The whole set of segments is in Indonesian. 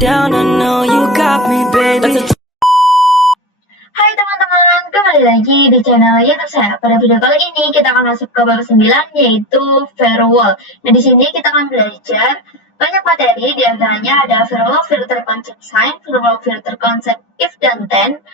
down, I know you got me, baby. Hai teman-teman, kembali lagi di channel YouTube saya. Pada video kali ini kita akan masuk ke bab 9 yaitu firewall. Nah, di sini kita akan belajar banyak materi, di antaranya ada firewall filter konsep sign, firewall filter konsep if dan then,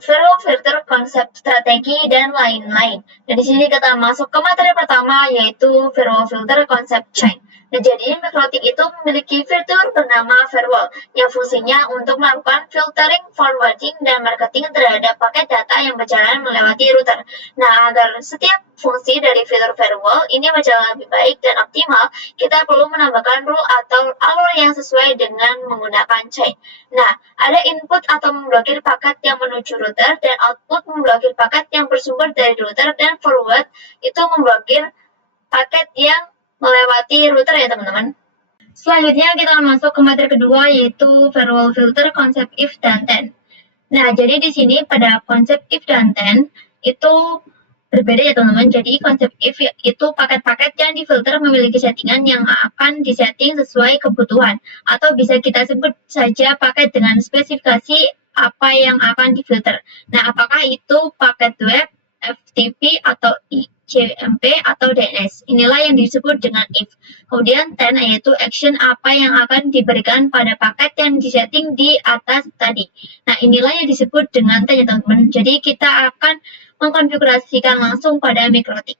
firewall filter konsep strategi dan lain-lain. Nah, di sini kita masuk ke materi pertama yaitu firewall filter konsep chain. Nah, jadi MikroTik itu memiliki fitur bernama firewall yang fungsinya untuk melakukan filtering, forwarding, dan marketing terhadap paket data yang berjalan melewati router. Nah, agar setiap fungsi dari fitur firewall ini berjalan lebih baik dan optimal, kita perlu menambahkan rule atau alur yang sesuai dengan menggunakan chain. Nah, ada input atau memblokir paket yang menuju router dan output memblokir paket yang bersumber dari router, dan forward itu memblokir paket yang melewati router ya teman-teman. Selanjutnya kita akan masuk ke materi kedua yaitu firewall filter konsep if dan then. Nah, jadi di sini pada konsep if dan then itu berbeda ya teman-teman. Jadi konsep if itu paket-paket yang difilter memiliki settingan yang akan disetting sesuai kebutuhan, atau bisa kita sebut saja paket dengan spesifikasi apa yang akan difilter. Nah, apakah itu paket web, FTP, atau CMP atau DNS. Inilah yang disebut dengan if. Kemudian then yaitu action apa yang akan diberikan pada paket yang disetting di atas tadi. Nah, inilah yang disebut dengan then ya teman-teman. Jadi kita akan mengkonfigurasikan langsung pada MikroTik.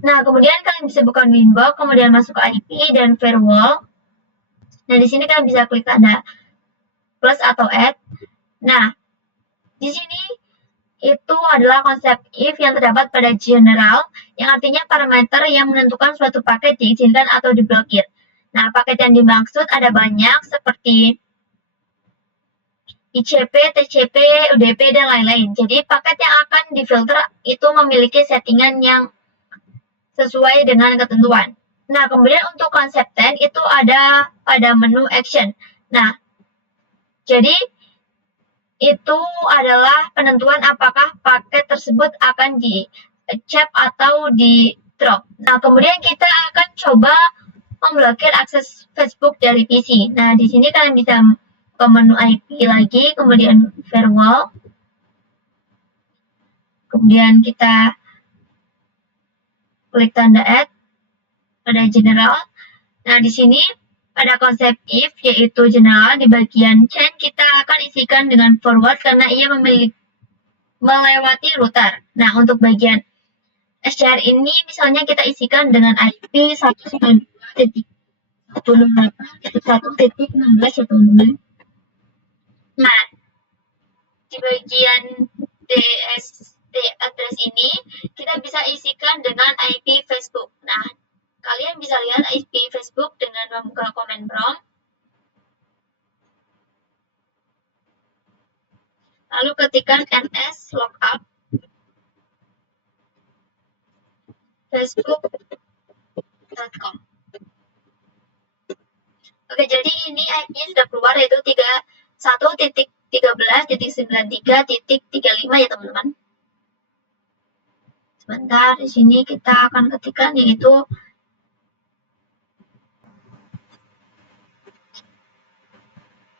Nah, kemudian kalian bisa buka winbox, kemudian masuk ke IP dan firewall. Nah, di sini kalian bisa klik tanda plus atau add. Nah, di sini itu adalah konsep if yang terdapat pada general, yang artinya parameter yang menentukan suatu paket diizinkan atau diblokir. Nah, paket yang dimaksud ada banyak seperti ICP, TCP, UDP, dan lain-lain. Jadi, paket yang akan difilter itu memiliki settingan yang sesuai dengan ketentuan. Nah, kemudian untuk konsep then itu ada pada menu action. Nah, jadi itu adalah penentuan apakah paket tersebut akan di-cap atau di-drop. Nah, kemudian kita akan coba memblokir akses Facebook dari PC. Nah, di sini kalian bisa ke menu IP lagi, kemudian firewall. Kemudian kita klik tanda add pada general. Nah, di sini pada konsep if yaitu general, di bagian chain kita akan isikan dengan forward karena ia melewati router. Nah, untuk bagian share ini misalnya kita isikan dengan IP 192.168.1.16 ya teman-teman. Nah, di bagian DST address ini kita bisa isikan dengan IP Facebook. Nah, kalian bisa lihat IP Facebook dengan membuka command prompt. Lalu ketikkan ns lookup facebook.com. Oke, jadi ini IP-nya sudah keluar yaitu 31.13.93.35 ya teman-teman. Sebentar, di sini kita akan ketikkan yaitu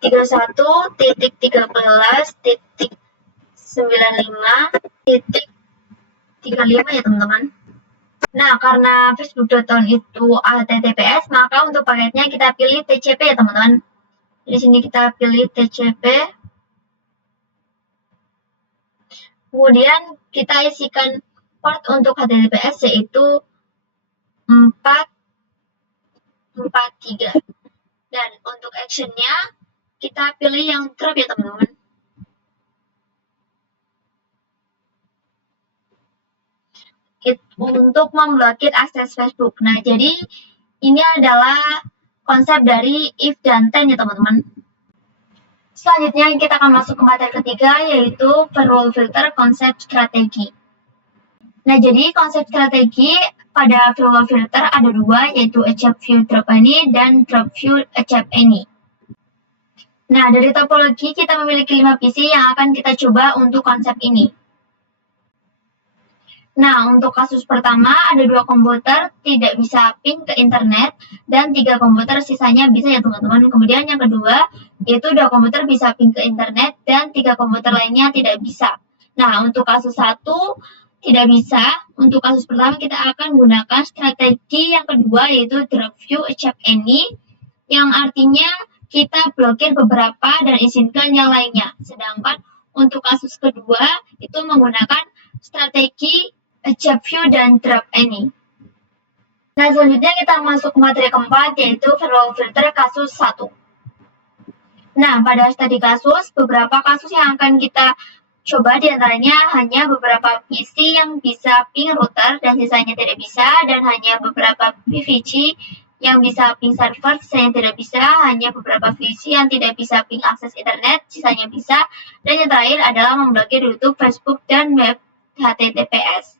31.13.95.35 ya teman-teman. Nah, karena facebook.com itu HTTPS, maka untuk paketnya kita pilih TCP ya teman-teman. Di sini kita pilih TCP. Kemudian kita isikan port untuk HTTPS yaitu 443. Dan untuk actionnya kita pilih yang drop ya teman-teman. Untuk memblokir akses Facebook. Nah, jadi ini adalah konsep dari if dan then ya teman-teman. Selanjutnya kita akan masuk ke materi ketiga yaitu firewall filter konsep strategi. Nah, jadi konsep strategi pada firewall filter ada dua, yaitu accept view drop any dan drop view accept any. Nah, dari topologi kita memiliki 5 PC yang akan kita coba untuk konsep ini. Nah, untuk kasus pertama ada 2 komputer tidak bisa ping ke internet dan 3 komputer sisanya bisa ya teman-teman. Kemudian yang kedua yaitu 2 komputer bisa ping ke internet dan 3 komputer lainnya tidak bisa. Nah, untuk kasus 1 tidak bisa. Untuk kasus pertama kita akan gunakan strategi yang kedua yaitu drop view accept any yang artinya kita blokir beberapa dan izinkan yang lainnya. Sedangkan untuk kasus kedua itu menggunakan strategi accept view dan drop any. Nah, selanjutnya kita masuk ke materi keempat yaitu firewall filter kasus 1. Nah, pada studi kasus, beberapa kasus yang akan kita coba diantaranya hanya beberapa PC yang bisa ping router dan sisanya tidak bisa, dan hanya beberapa PVC yang bisa ping server, sisanya tidak bisa, hanya beberapa VC yang tidak bisa ping akses internet, sisanya bisa, dan yang terakhir adalah memblokir YouTube, Facebook, dan web HTTPS.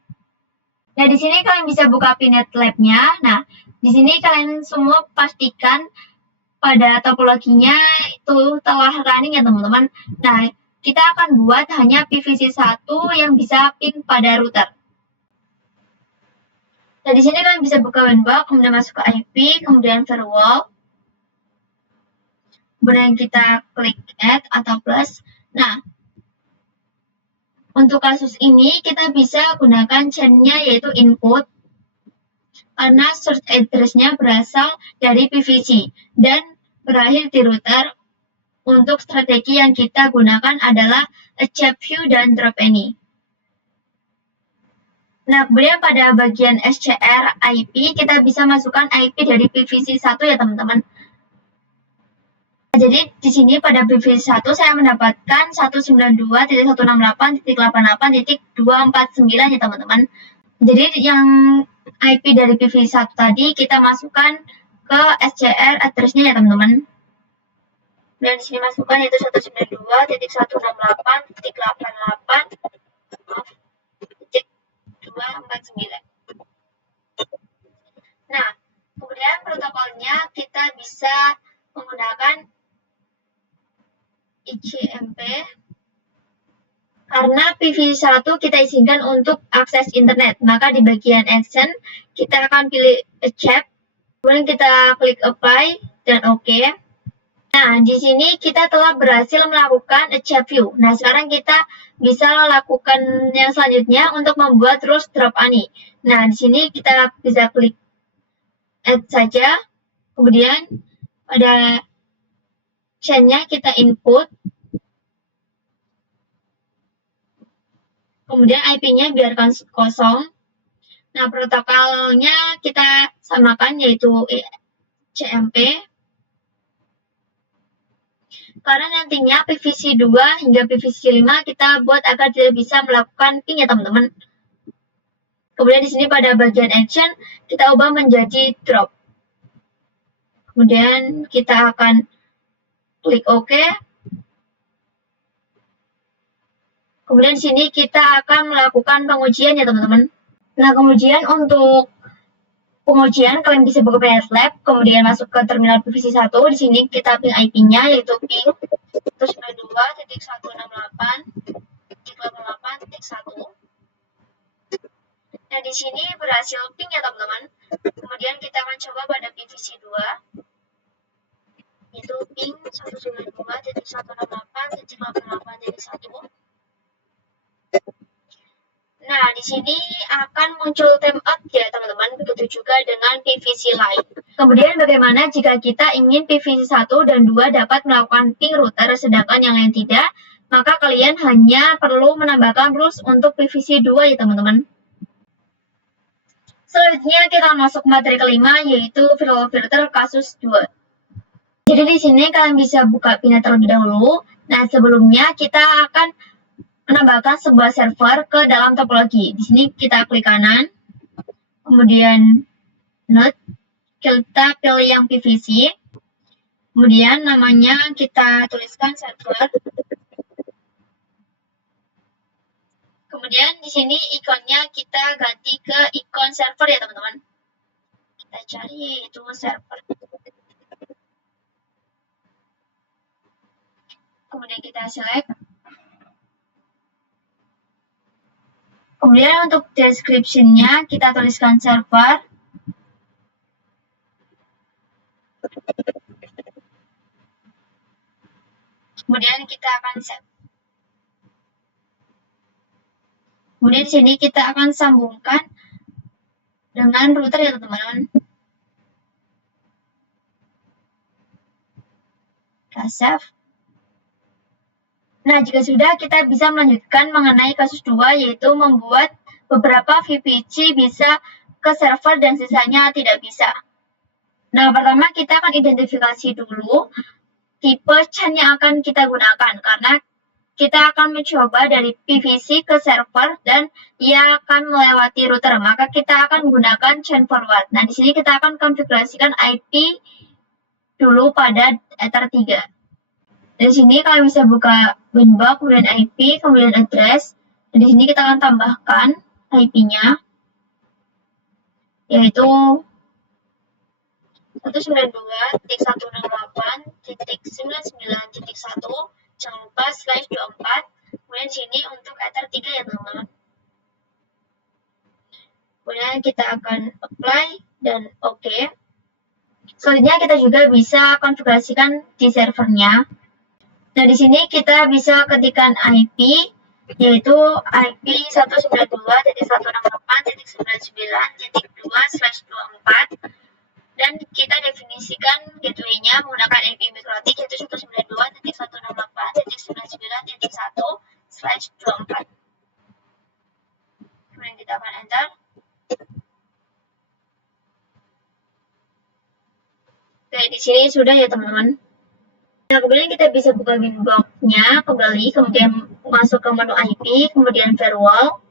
Nah, di sini kalian bisa buka Pinet Lab-nya. Nah, di sini kalian semua pastikan pada topologinya itu telah running ya teman-teman. Nah, kita akan buat hanya PVC1 yang bisa ping pada router. Nah, di sini kalian bisa buka WinBox, kemudian masuk ke IP, kemudian firewall. Kemudian kita klik add atau plus. Nah, untuk kasus ini kita bisa gunakan chain-nya yaitu input karena source address-nya berasal dari PVC dan berakhir di router. Untuk strategi yang kita gunakan adalah accept view dan drop any. Nah, kemudian pada bagian SCR IP kita bisa masukkan IP dari PVC1 ya teman-teman. Jadi di sini pada PVC1 saya mendapatkan 192.168.88.249 ya teman-teman. Jadi yang IP dari PVC1 tadi kita masukkan ke SCR address-nya ya teman-teman. Dan di sini masukkan yaitu 192.168.249. Nah, kemudian protokolnya kita bisa menggunakan ICMP karena PV1 kita izinkan untuk akses internet. Maka di bagian action kita akan pilih accept, kemudian kita klik apply dan OK. Nah, di sini kita telah berhasil melakukan accept view. Nah, sekarang kita bisa lakukan yang selanjutnya untuk membuat rules drop any. Nah, di sini kita bisa klik add saja, kemudian pada chain-nya kita input, kemudian IP-nya biarkan kosong. Nah, protokolnya kita samakan yaitu CMP. Karena nantinya PVC2 hingga PVC5 kita buat agar tidak bisa melakukan ping ya teman-teman. Kemudian di sini pada bagian action kita ubah menjadi drop. Kemudian kita akan klik OK. Kemudian di sini kita akan melakukan pengujian ya teman-teman. Nah, kemudian untuk pengujian kalian bisa buka Pinet Lab, kemudian masuk ke terminal PVC1. Di sini kita ping IP-nya yaitu ping 192.168.88.1. Nah, di sini berhasil ping ya teman-teman. Kemudian kita akan coba pada PVC2 yaitu ping 192.168.88.1. Nah, di sini akan muncul timeout ya teman-teman, begitu juga dengan PVC lain. Kemudian bagaimana jika kita ingin PVC1 dan 2 dapat melakukan ping router sedangkan yang lain tidak? Maka kalian hanya perlu menambahkan rules untuk PVC2 ya teman-teman. Selanjutnya kita masuk materi kelima yaitu firewall filter kasus 2. Jadi di sini kalian bisa buka Pinet terlebih dahulu. Nah, sebelumnya kita akan menambahkan sebuah server ke dalam topologi. Di sini kita klik kanan, kemudian node, kita pilih yang PVC, kemudian namanya kita tuliskan server. Kemudian di sini ikonnya kita ganti ke ikon server ya teman-teman. Kita cari itu server. Kemudian kita select. Kemudian untuk description-nya kita tuliskan server. Kemudian kita akan save. Kemudian di sini kita akan sambungkan dengan router ya teman-teman. Kita save. Nah, jika sudah, kita bisa melanjutkan mengenai kasus 2, yaitu membuat beberapa VPC bisa ke server dan sisanya tidak bisa. Nah, pertama kita akan identifikasi dulu tipe CHAN yang akan kita gunakan, karena kita akan mencoba dari PVC ke server dan ia akan melewati router, maka kita akan gunakan CHAN forward. Nah, di sini kita akan konfigurasikan IP dulu pada Ether 3. Di sini kalian bisa buka winbox, kemudian IP, kemudian address. Dan di sini kita akan tambahkan IP-nya, yaitu 192.168.99.1, jangan lupa /24. Kemudian sini untuk Ether 3 ya teman-teman. Kemudian kita akan apply dan OK. Selanjutnya kita juga bisa konfigurasikan di servernya. Nah, di sini kita bisa ketikkan IP, yaitu IP 192.168.99.2/24, dan kita definisikan gateway-nya menggunakan IP MikroTik, yaitu 192.168.99.1/24. Kemudian kita akan enter. Oke, di sini sudah ya teman-teman. Nah, kemudian kita bisa buka winbox-nya kembali, kemudian masuk ke menu IP, kemudian firewall.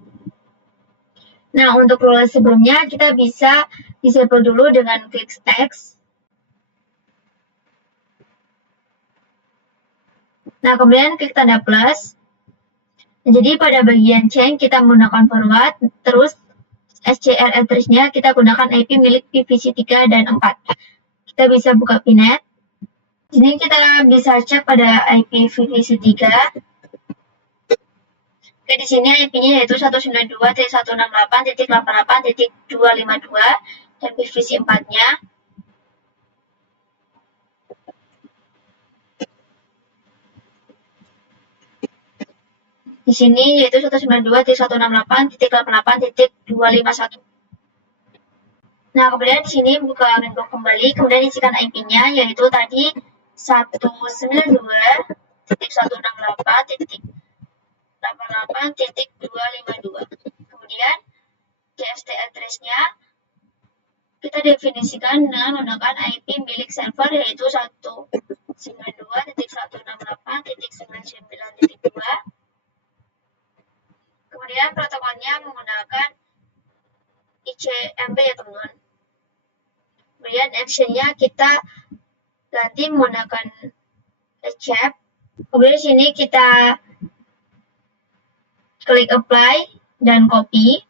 Nah, untuk rule sebelumnya kita bisa disable dulu dengan klik X. Nah, kemudian klik tanda plus. Jadi pada bagian chain kita menggunakan forward, terus SCR address-nya kita gunakan IP milik PVC 3 dan 4. Kita bisa buka PNet. Di sini kita bisa cek pada IP PVC 3. Oke, di sini IP-nya yaitu 192.168.88.252 dan PVC 4-nya. Di sini yaitu 192.168.88.251. Nah, kemudian di sini buka winbox kembali, kemudian isikan IP-nya yaitu tadi 192.168.88.252. Kemudian GST address-nya kita definisikan dengan menggunakan IP milik server yaitu 192.168.99.2. Kemudian protokolnya menggunakan ICMP ya teman-teman. Kemudian action-nya kita ganti menggunakan accept. Kemudian di sini kita klik apply dan copy.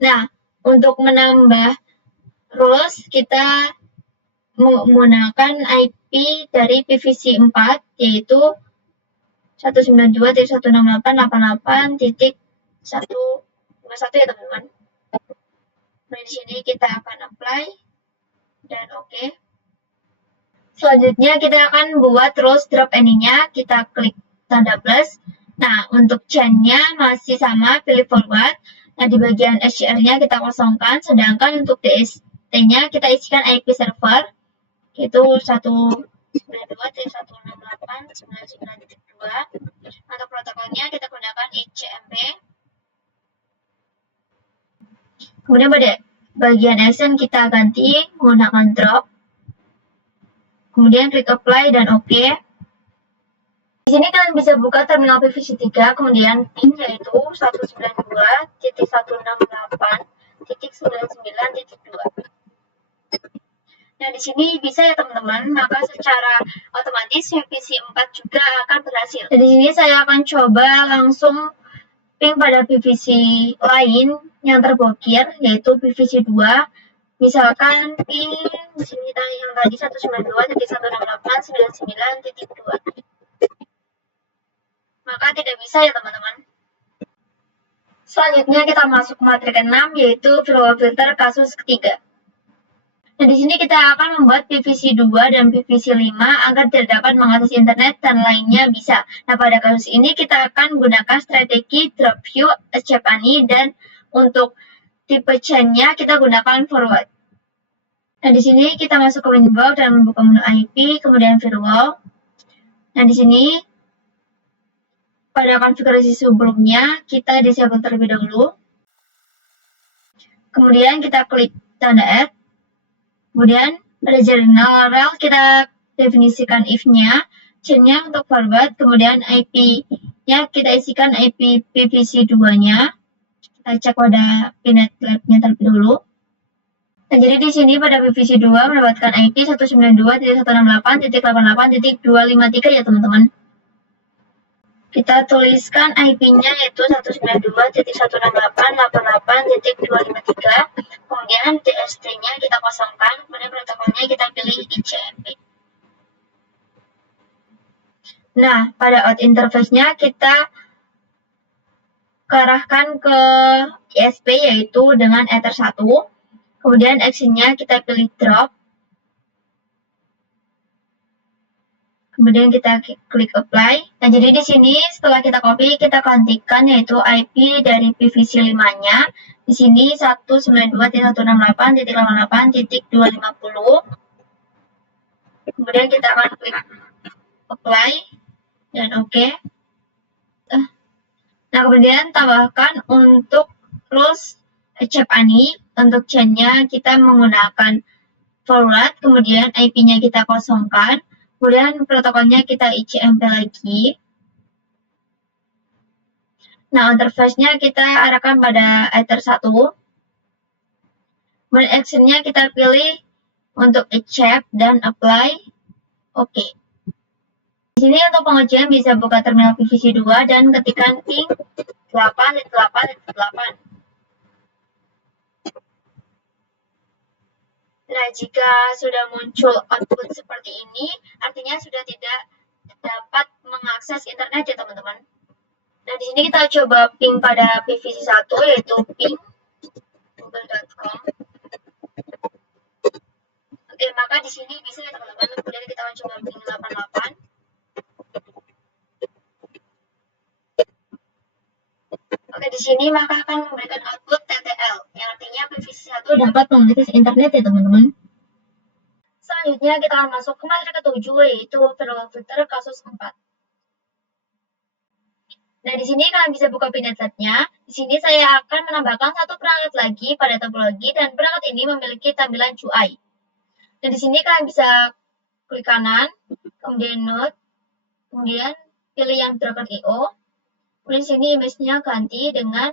Nah, untuk menambah rules kita menggunakan IP dari PVC 4 yaitu 192.168.88.121 ya teman-teman. Nah, di sini kita akan apply dan OK. Selanjutnya kita akan buat rules drop any-nya, kita klik tanda plus. Nah, untuk chain-nya masih sama, pilih forward. Nah, di bagian SCR-nya kita kosongkan, sedangkan untuk DST-nya kita isikan IP server, yaitu 192.168.99.2. Untuk protokolnya kita gunakan ICMP. Kemudian pada bagian action kita ganti menggunakan drop. Kemudian klik apply dan OK. Di sini kalian bisa buka terminal PVC 3, kemudian pin yaitu 192.168.99.2. Nah, di sini bisa ya teman-teman, maka secara otomatis PVC 4 juga akan berhasil. Dan di sini saya akan coba langsung ping pada PVC lain yang terblokir, yaitu PVC 2. Misalkan ping di sini yang tadi 192.168.99.2. Maka tidak bisa ya teman-teman. Selanjutnya kita masuk ke materi ke-6 yaitu firewall filter kasus ketiga. Nah, di sini kita akan membuat PVC 2 dan PVC 5 agar tidak dapat mengakses internet dan lainnya bisa. Nah, pada kasus ini kita akan gunakan strategi drop view, escape ani, dan untuk tipe chain-nya kita gunakan forward. Nah, di sini kita masuk ke winbox dan membuka menu IP, kemudian firewall. Nah, di sini pada konfigurasi sebelumnya kita disable terlebih dahulu. Kemudian kita klik tanda add. Kemudian pada general kita definisikan if-nya, chain-nya untuk forward, kemudian IP-nya kita isikan IP PVC 2-nya. Kita cek pada Pinet Lab-nya terlebih dahulu. Nah, jadi di sini pada PVC 2 mendapatkan IP 192.168.88.253 ya teman-teman. Kita tuliskan IP-nya yaitu 192.168.88.253. Kemudian DST-nya kita kosongkan, kemudian protokolnya kita pilih ICMP. Nah, pada out interface-nya kita arahkan ke ISP yaitu dengan Ether 1. Kemudian action-nya kita pilih drop. Kemudian kita klik apply. Nah, jadi di sini setelah kita copy, kita gantikan yaitu IP dari PVC 5-nya. Di sini 192.168.88.250. Kemudian kita akan klik apply dan OK. Nah, kemudian tambahkan untuk rules escape ani. Untuk chain-nya kita menggunakan forward, kemudian IP-nya kita kosongkan. Kemudian protokolnya kita ICMP lagi. Nah, interface-nya kita arahkan pada Ether 1. Kemudian action-nya kita pilih untuk accept dan apply. Oke. Di sini untuk pengujian bisa buka terminal PVC 2 dan ketikkan ping 8.8.8. Nah, jika sudah muncul output seperti ini, artinya sudah tidak dapat mengakses internet ya teman-teman. Nah, di sini kita coba ping pada PVC 1 yaitu ping google.com. Oke, maka di sini bisa ya teman-teman. Kemudian kita akan coba ping 88. Oke, di sini maka akan memberikan output TTL, yang artinya PVC 1 dapat mengakses internet ya teman-teman. Selanjutnya kita akan masuk ke materi ke-7 yaitu firewall filter kasus 4. Nah, di sini kalian bisa buka Pinet Lab-nya. Di sini saya akan menambahkan satu perangkat lagi pada topologi dan perangkat ini memiliki tampilan UI. Nah, di sini kalian bisa klik kanan, kemudian node, kemudian pilih yang Dragon IO. Kemudian di sini image-nya ganti dengan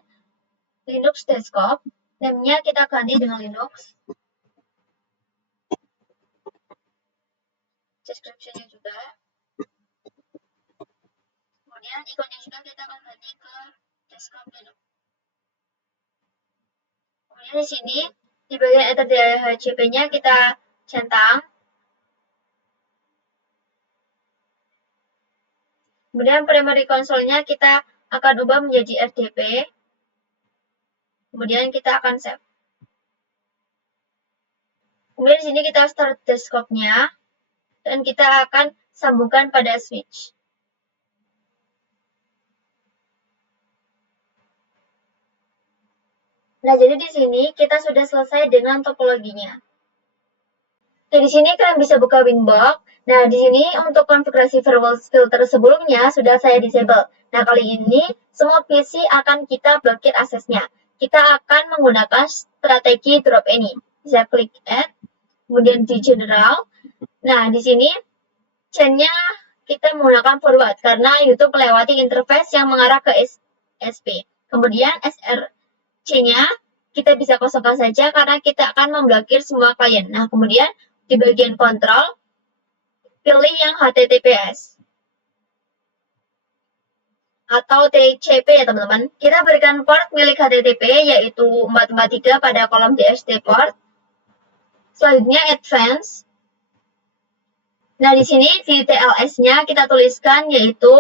Linux Desktop. Name-nya kita ganti dengan Linux. Description-nya juga. Kemudian ikonnya juga kita akan ganti ke Desktop Linux. Kemudian di sini di bagian Ether DHCP-nya kita centang. Kemudian primary console-nya kita akan ubah menjadi RDP. Kemudian kita akan save. Kemudian di sini kita start desktop-nya dan kita akan sambungkan pada switch. Nah, jadi di sini kita sudah selesai dengan topologinya. Nah, di sini kalian bisa buka Winbox. Nah, di sini untuk konfigurasi firewall filter sebelumnya sudah saya disable. Nah, kali ini semua PC akan kita blokir aksesnya. Kita akan menggunakan strategi drop any. Bisa klik add, kemudian di general. Nah, di sini chain-nya kita menggunakan forward karena YouTube melewati interface yang mengarah ke SP. Kemudian SRC-nya kita bisa kosongkan saja karena kita akan memblokir semua klien. Nah, kemudian di bagian kontrol, pilih yang HTTPS atau TCP ya teman-teman. Kita berikan port milik HTTP yaitu 443 pada kolom DHT port. Selanjutnya advance. Nah, di sini di TLS-nya kita tuliskan yaitu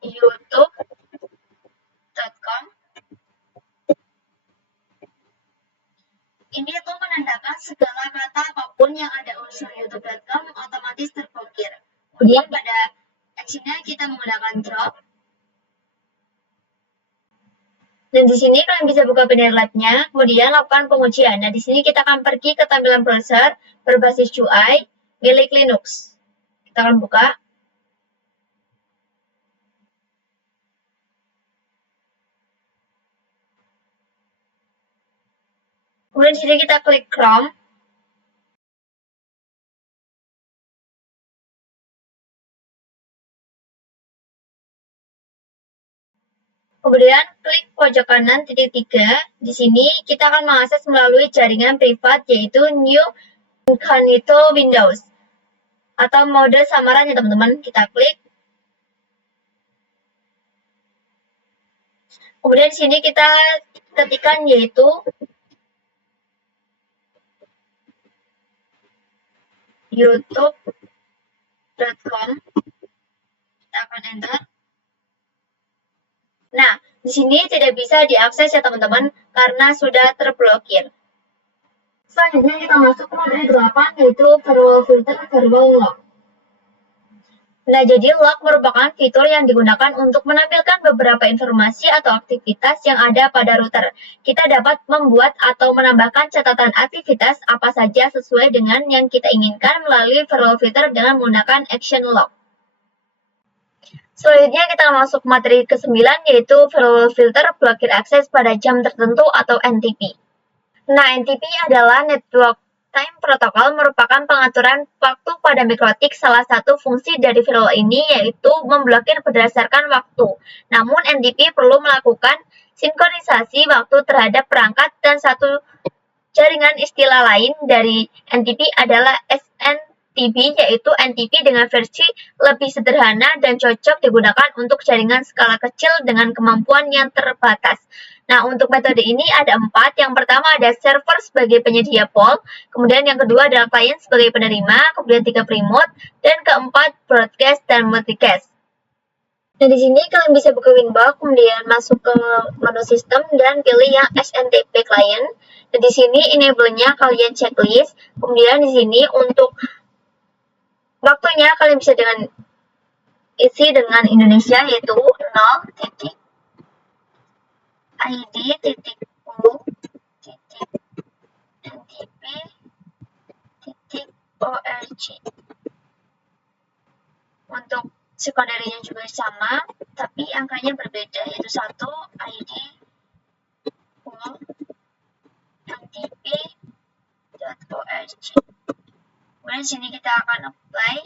YouTube Ini tuh menandakan segala kata apapun yang ada unsur youtube.com otomatis terblokir. Kemudian pada actionnya kita menggunakan drop. Dan di sini kalian bisa buka Banner Lab-nya, kemudian lakukan pengujian. Nah, di sini kita akan pergi ke tampilan browser berbasis UI milik Linux. Kita akan buka. Kemudian di sini kita klik Chrome. Kemudian klik pojok kanan titik 3. Di sini kita akan mengakses melalui jaringan privat yaitu New Incognito Windows atau mode samaran ya teman-teman. Kita klik. Kemudian di sini kita ketikkan yaitu youtube.com. Kita akan enter. Nah, di sini tidak bisa diakses ya teman-teman karena sudah terblokir. Selanjutnya kita masuk ke mode 8 yaitu firewall filter firewall lock. Nah, jadi lock merupakan fitur yang digunakan untuk menampilkan beberapa informasi atau aktivitas yang ada pada router. Kita dapat membuat atau menambahkan catatan aktivitas apa saja sesuai dengan yang kita inginkan melalui firewall filter dengan menggunakan action lock. Selanjutnya kita masuk materi ke-9 yaitu firewall filter blokir akses pada jam tertentu atau NTP. Nah, NTP adalah Network Time Protocol merupakan pengaturan waktu pada mikrotik. Salah satu fungsi dari firewall ini yaitu memblokir berdasarkan waktu. Namun NTP perlu melakukan sinkronisasi waktu terhadap perangkat dan satu jaringan. Istilah lain dari NTP adalah SNTP yaitu NTP dengan versi lebih sederhana dan cocok digunakan untuk jaringan skala kecil dengan kemampuan yang terbatas. Nah, untuk metode ini ada 4. Yang pertama ada server sebagai penyedia pool, kemudian yang kedua adalah client sebagai penerima, kemudian 3 remote, dan keempat broadcast dan multicast. Nah, di sini kalian bisa buka Winbox, kemudian masuk ke menu sistem dan pilih yang SNTP client. Dan di sini enable-nya kalian checklist. Kemudian di sini untuk waktunya kalian bisa dengan isi dengan Indonesia yaitu 0 id titik u titik ntp titik org. Untuk sekunderinya juga sama, tapi angkanya berbeda yaitu 1 id u ntp.org. Kemudian sini kita akan apply.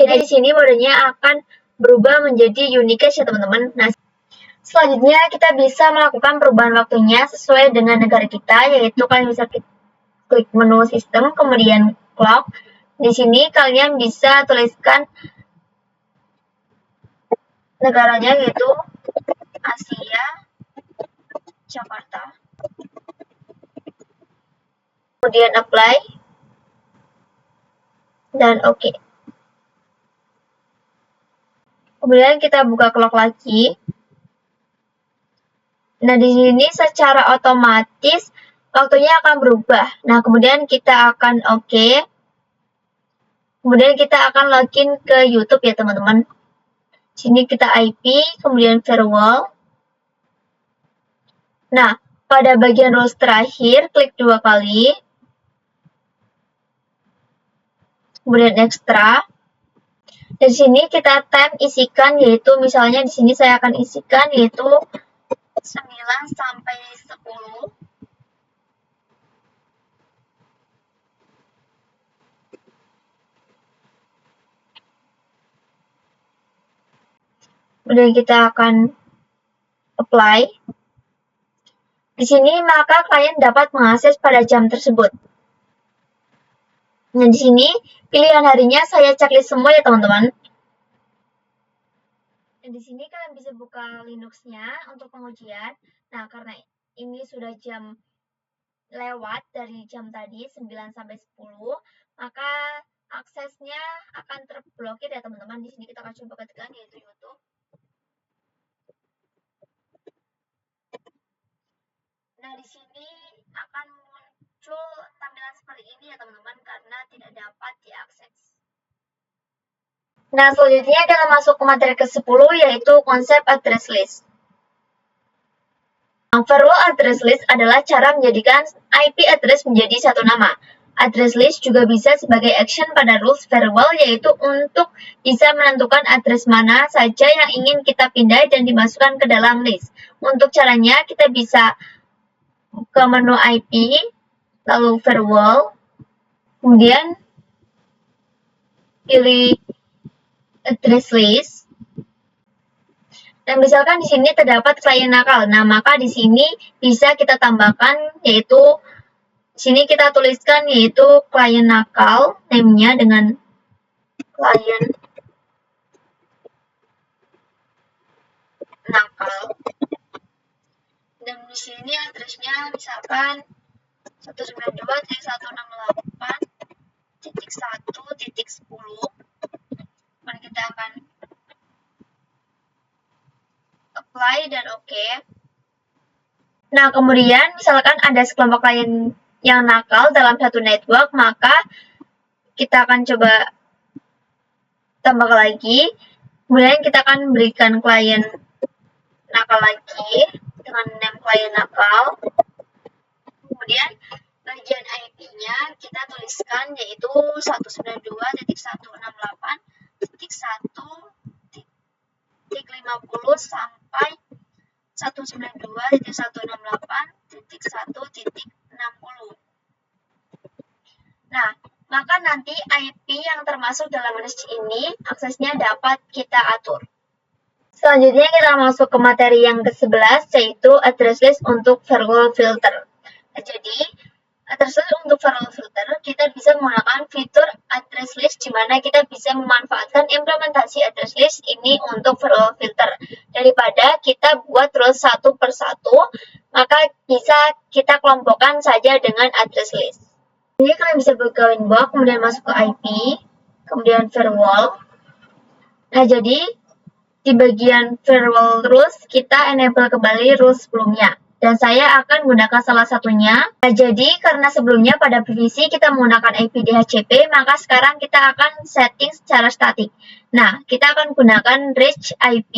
Jadi di sini modenya akan berubah menjadi unicast ya teman-teman. Nah, selanjutnya kita bisa melakukan perubahan waktunya sesuai dengan negara kita, yaitu kalian bisa klik menu sistem, kemudian clock. Di sini kalian bisa tuliskan negaranya yaitu Asia, Jakarta. Kemudian apply dan oke. Kemudian kita buka clock lagi. Nah, di sini secara otomatis waktunya akan berubah. Nah, kemudian kita akan oke. Kemudian kita akan login ke YouTube ya, teman-teman. Sini kita IP, kemudian firewall. Nah, pada bagian rules terakhir, klik 2 kali. Kemudian extra. Di sini kita time isikan yaitu misalnya di sini saya akan isikan yaitu 9 sampai 10. Kemudian kita akan apply. Di sini maka klien dapat mengakses pada jam tersebut. Nah, di sini pilihan harinya saya checklist semua ya teman-teman. Dan di sini kalian bisa buka Linux-nya untuk pengujian. Nah, karena ini sudah jam lewat dari jam tadi 9 sampai 10, maka aksesnya akan terblokir ya teman-teman. Di sini kita akan coba ketikkan yaitu YouTube. Nah, di sini akan muncul tampilan seperti ini ya teman-teman, karena tidak dapat diakses. Nah, selanjutnya kita masuk ke materi ke-10, yaitu konsep address list. Firewall address list adalah cara menjadikan IP address menjadi satu nama. Address list juga bisa sebagai action pada rules firewall, yaitu untuk bisa menentukan address mana saja yang ingin kita pindah dan dimasukkan ke dalam list. Untuk caranya, kita bisa ke menu IP, lalu firewall, kemudian pilih address list. Dan misalkan di sini terdapat klien nakal, nah maka di sini bisa kita tambahkan, yaitu sini kita tuliskan yaitu klien nakal, name-nya dengan klien nakal. Dan di sini address-nya misalkan 192.168.1.10. Kemudian kita akan apply dan oke. Nah, kemudian misalkan ada sekelompok klien yang nakal dalam satu network, maka kita akan coba tambah lagi. Kemudian kita akan berikan klien nakal lagi dengan name klien nakal. Kemudian bagian IP-nya kita tuliskan yaitu 192.168.1.50 sampai 192.168.1.60. Nah, maka nanti IP yang termasuk dalam list ini aksesnya dapat kita atur. Selanjutnya kita masuk ke materi yang ke-11, yaitu address list untuk firewall filter. Nah, jadi address list untuk firewall filter kita bisa menggunakan fitur address list, di mana kita bisa memanfaatkan implementasi address list ini untuk firewall filter. Daripada kita buat rules satu per satu, maka bisa kita kelompokkan saja dengan address list. Ini kalian bisa buka winbox, kemudian masuk ke IP, kemudian firewall. Nah, jadi di bagian firewall rules, kita enable kembali rules sebelumnya. Dan saya akan gunakan salah satunya. Nah, jadi karena sebelumnya pada PVC kita menggunakan IP DHCP, maka sekarang kita akan setting secara statik. Nah, kita akan gunakan range IP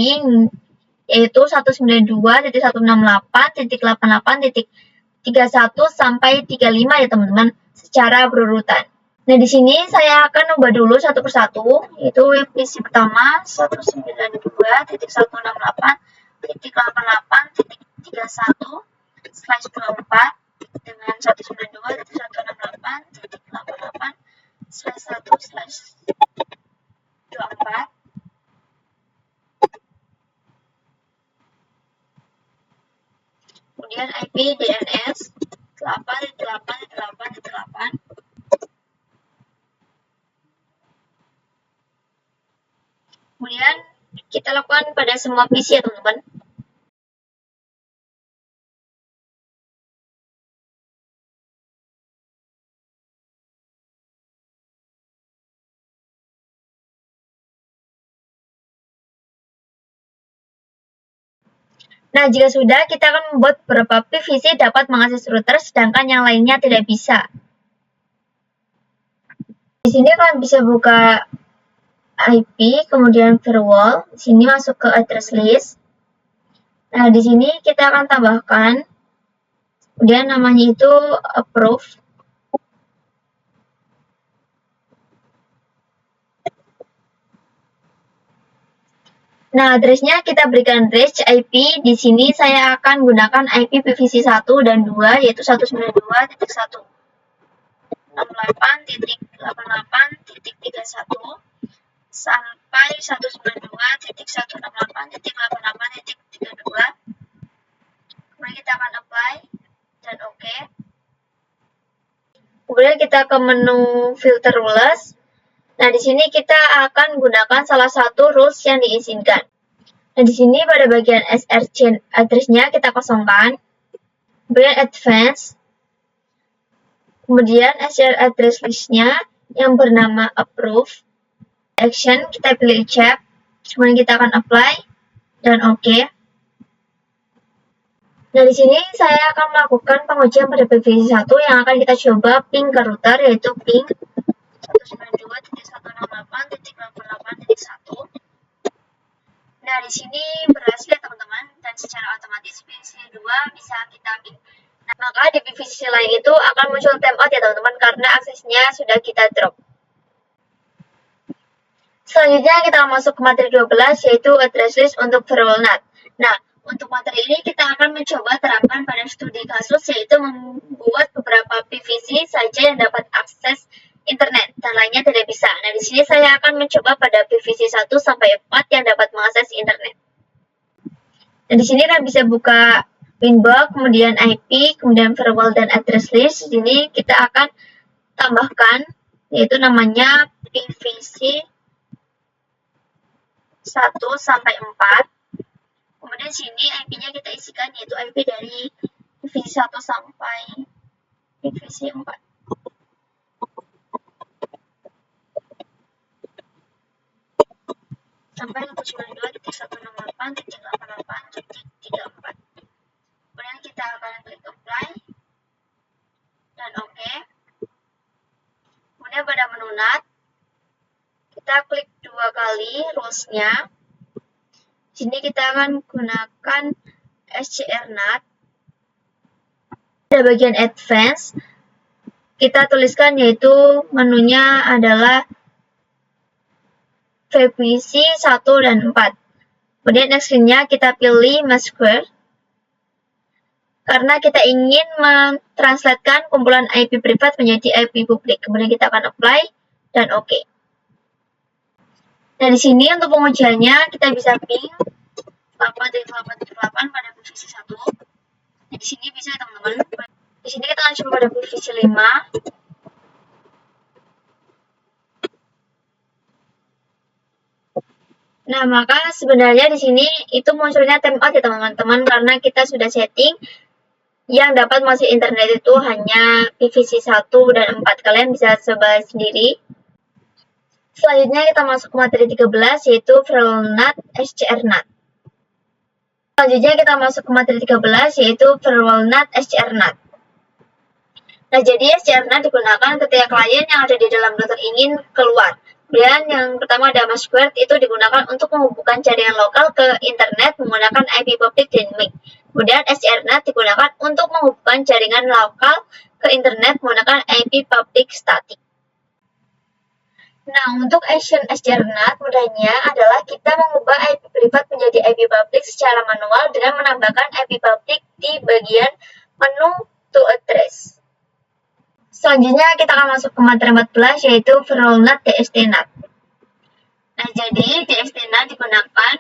yaitu 192.168.88.31 sampai 35 ya teman-teman, secara berurutan. Nah, di sini saya akan ubah dulu satu persatu, yaitu PC pertama 192.168.88.31/24 dengan 192.168.1/1/24. Kemudian IP DNS 8.8.8.8. Kemudian kita lakukan pada semua PC ya teman-teman. Nah, jika sudah, kita akan membuat beberapa PVC dapat mengakses router, sedangkan yang lainnya tidak bisa. Di sini kalian bisa buka IP, kemudian firewall. Di sini masuk ke address list. Nah, di sini kita akan tambahkan, kemudian namanya itu approve. Nah, address-nya kita berikan range IP. Di sini saya akan gunakan IP PVC 1 dan 2, yaitu 192.168.88.31 sampai 192.168.88.32. Kemudian kita akan apply dan oke. Kemudian kita ke menu filter rules. Nah, di sini kita akan gunakan salah satu rules yang diizinkan. Nah, di sini pada bagian SRC address-nya kita kosongkan. Kemudian advance. Kemudian SR address list-nya yang bernama approve. Action, kita pilih accept. Kemudian kita akan apply dan oke. Nah, di sini saya akan melakukan pengujian pada PVC 1 yang akan kita coba ping ke router, yaitu ping 192.168.88.1. Nah, di sini berhasil ya teman-teman, dan secara otomatis PVC 2 bisa kita ping. Nah, maka di PVC lain itu akan muncul timeout ya teman-teman, karena aksesnya sudah kita drop. Selanjutnya kita masuk ke materi 12, yaitu address list untuk firewall NAT. Nah, untuk materi ini kita akan mencoba terapkan pada studi kasus, yaitu membuat beberapa PVC saja yang dapat akses internet dan lainnya tidak bisa. Nah, di sini saya akan mencoba pada PVC 1 sampai 4 yang dapat mengakses internet. Dan di sini kan bisa buka Winbox, kemudian IP, kemudian firewall dan address list. Di sini kita akan tambahkan, yaitu namanya PVC 1 sampai 4. Kemudian sini IP-nya kita isikan, yaitu IP dari PVC 1 sampai PVC 4. Sampai 192.168.88.34. Kemudian kita akan klik apply dan OK. Kemudian pada menu NAT, kita klik 2 kali rules-nya. Di sini kita akan gunakan SCR NAT. Pada bagian advance, kita tuliskan yaitu menunya adalah PVC 1 dan 4. Kemudian next-nya kita pilih Masquer, karena kita ingin mentranslatekan kumpulan IP privat menjadi IP publik. Kemudian kita akan apply dan OK. Nah, di sini untuk pengujiannya kita bisa ping 8.8.8 pada PVC 1. Nah, di sini bisa teman-teman. Di sini kita akan coba pada PVC 5. Nah, maka sebenarnya di sini itu munculnya timeout ya teman-teman, karena kita sudah setting yang dapat masuk internet itu hanya PVC 1 dan 4. Kalian bisa coba sendiri. Selanjutnya kita masuk ke materi 13, yaitu firewall NAT, SCR NAT. Selanjutnya kita masuk ke materi 13, yaitu firewall NAT, SCR NAT. Nah, jadi SCR NAT digunakan ketika klien yang ada di dalam router ingin keluar. Kemudian yang pertama ada Masquer, itu digunakan untuk menghubungkan jaringan lokal ke internet menggunakan IP public dan MIC. Kemudian SCR NAT digunakan untuk menghubungkan jaringan lokal ke internet menggunakan IP public static. Nah, untuk action SCR NAT mudahnya adalah kita mengubah IP privat menjadi IP public secara manual dengan menambahkan IP public di bagian menu to address. Selanjutnya kita akan masuk ke materi 14, yaitu firewall NAT DST NAT. Nah, jadi DST NAT digunakan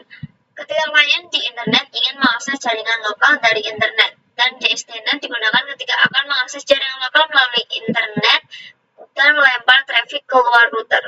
ketika klien di internet ingin mengakses jaringan lokal dari internet, dan DST NAT digunakan ketika akan mengakses jaringan lokal melalui internet dan melempar traffic keluar router.